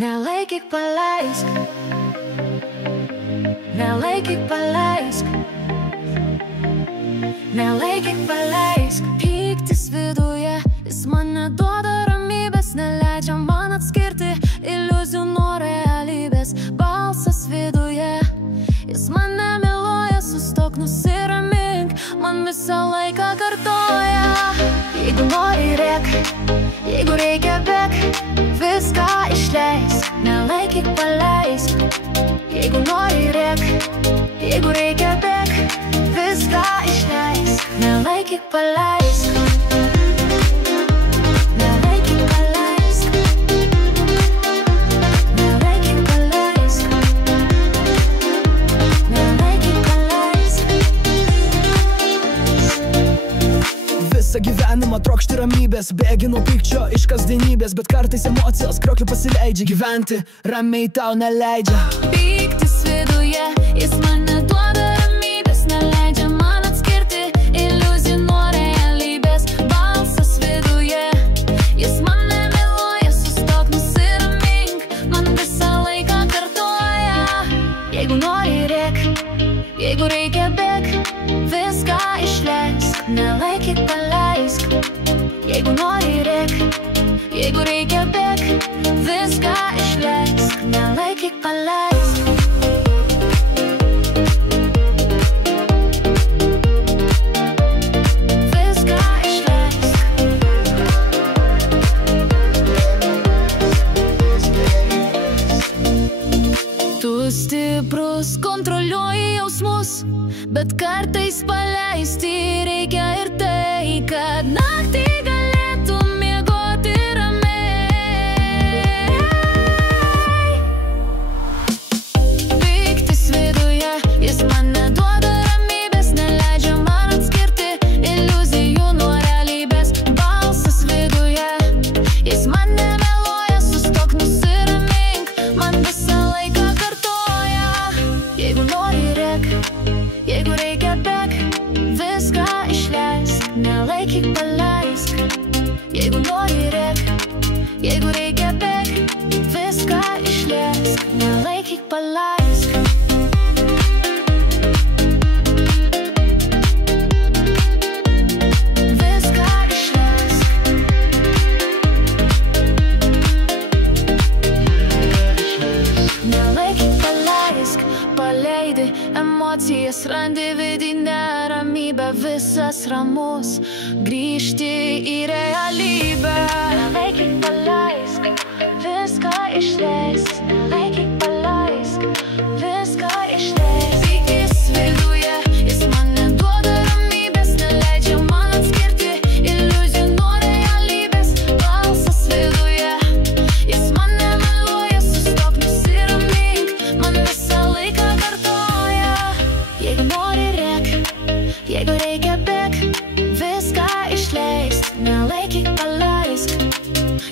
Nelaikyk paleisk, nelaikyk paleisk, nelaikyk paleisk. Pyktis viduje, jis man neduoda ramybės, neleidžia man atskirti iliuzijų nuo realybės. Balsas viduje, jis man nemyluoja, sustok, nusiramink, man visą laiką kartoja. Jeigu nori rėk, jeigu reikia bėk, viską išleisk, nelaikyk paleisk. Jeigu nori rėk, jeigu reikia bėk, viską išleisk, nelaikyk paleisk. Nelaikyk paleisk, nelaikyk paleisk, nelaikyk paleisk. Visą gyvenimą trokšti ramybės, bėgi nuo pykčio iš kasdienybės, bet kartais emocijos kriokliu pasileidžia, gyventi ramiai tau neleidžia. Pyktis viduje, jis man neduoda ramybės, neleidžia man atskirti iliuzijų nuo realybės. Balsas viduje, jis man nemyluoja, sustok, nusiramink, man visą laiką kartoja. Jeigu nori rėk, jeigu reikia bėk, viską išleisk, nelaikyk paleisk. Jeigu nori rėk, jeigu reikia bėk, viską išleisk, nelaikyk paleisk. Viską išleisk. Tu stiprus, kontroliuoji jausmus, bet kartais paleisti reikia ir tai, kad naktį galėtum miegoti ramiai. Pyktis viduje, jis man neduoda ramybės, neleidžia man atskirti iliuzijų nuo realybės. Balsas viduje, jis man nemeluoja, sustok, nusiramink, man visą laiką kartoja. Jeigu nori rėk, jeigu reikia bėk, viską išleisk, nelaikyk paleisk. Jeigu nori rėk, jeigu reikia bėk, viską išleisk, nelaikyk paleisk. Viską išleisk. Nelaikyk paleisk, paleidi emocijas, randi vidinę ramybę, visas ramus, grįžti į realybę. Nelaikyk paleisk, viską išleisk, nelaikyk paleisk, viską išleisk. Pyktis viduje, jis man neduoda ramybės, neleidžia man atskirti iliuzijų nuo realybės. Balsas viduje, jis man nemeluoja, sustok, nusiramink, man visą laiką kartoja. Jeigu nori rėk, jeigu reikia bėk, viską išleisk, nelaikyk paleisk.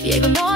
Jeigu nori